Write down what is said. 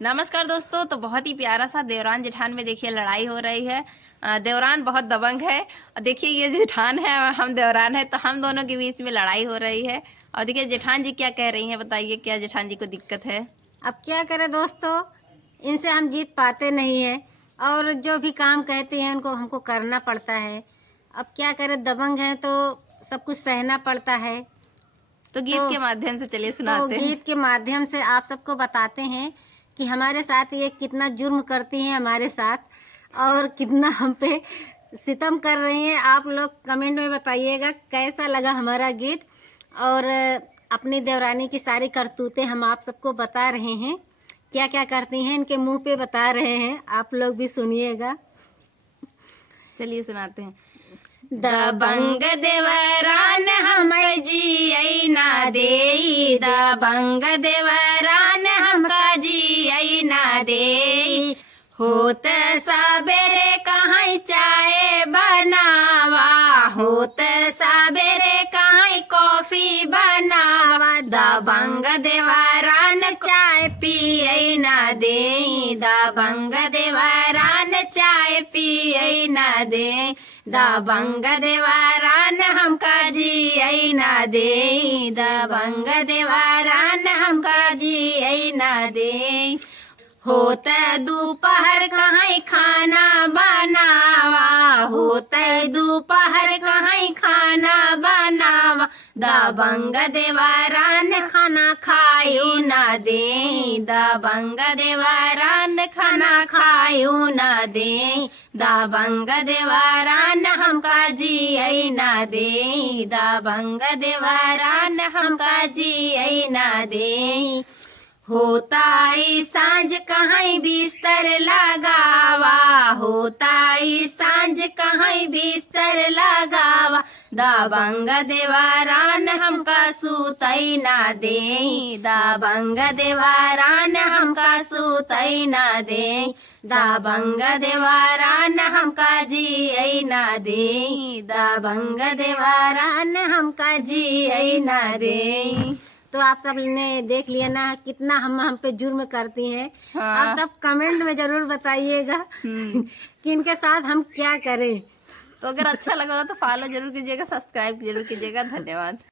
नमस्कार दोस्तों। तो बहुत ही प्यारा सा देवरान जेठान में देखिए लड़ाई हो रही है। देवरान बहुत दबंग है और देखिए ये जेठान है और हम देवरान है, तो हम दोनों के बीच में लड़ाई हो रही है। और देखिए जेठान जी क्या कह रही हैं, बताइए क्या जेठान जी को दिक्कत है। अब क्या करें दोस्तों, इनसे हम जीत पाते नहीं हैं और जो भी काम कहते हैं उनको हमको करना पड़ता है। अब क्या करें, दबंग हैं तो सब कुछ सहना पड़ता है। तो गीत के माध्यम से चलिए तो सुनाते हैं। गीत के माध्यम से आप सबको बताते हैं कि हमारे साथ ये कितना जुर्म करती हैं हमारे साथ और कितना हम पे सितम कर रही हैं। आप लोग कमेंट में बताइएगा कैसा लगा हमारा गीत। और अपनी देवरानी की सारी करतूतें हम आप सबको बता रहे हैं, क्या क्या करती हैं इनके मुंह पे बता रहे हैं, आप लोग भी सुनिएगा। चलिए सुनाते हैं। दबंग देवरान हम जी ना दे, दबंग देवरान हमका जी ना दे। होत सबेरे कहाँ चाय बनावा, होत सबेरे कहाँ कॉफी बनावा। दबंग देवरान चाय पिए ना दे, दबंग देवरान चाय पिए ना दे। दबंग देवरान हमका जी ना दे, दबंग देवरान हमका जी ना दे। होता दोपहर कहाँ खाना बनावा, होता दोपहर कहाँ खाना बनावा। दबंग देवरान खाना खायो ना दे, दबंग देवरान खाना खायो ना दे। दबंग देवरान हमका जी ना दे, दबंग देवरान हमका जी ना दे। होताई सांझ कहाँ बिस्तर लगावा, होताई सांझ कहाँ बिस्तर लगावा। दबंग देवरान हमका सुतई ना दे, दबंग देवरान हमका सुतई ना दे। दबंग देवरान हमका जी ना दे, दबंग देवरान हमका जी ना दे। तो आप सब ने देख लिया ना कितना हम पे जुर्म करती हैं। हाँ। आप सब कमेंट में जरूर बताइएगा कि इनके साथ हम क्या करें। तो अगर अच्छा लगा हो तो फॉलो जरूर कीजिएगा, सब्सक्राइब जरूर कीजिएगा। धन्यवाद।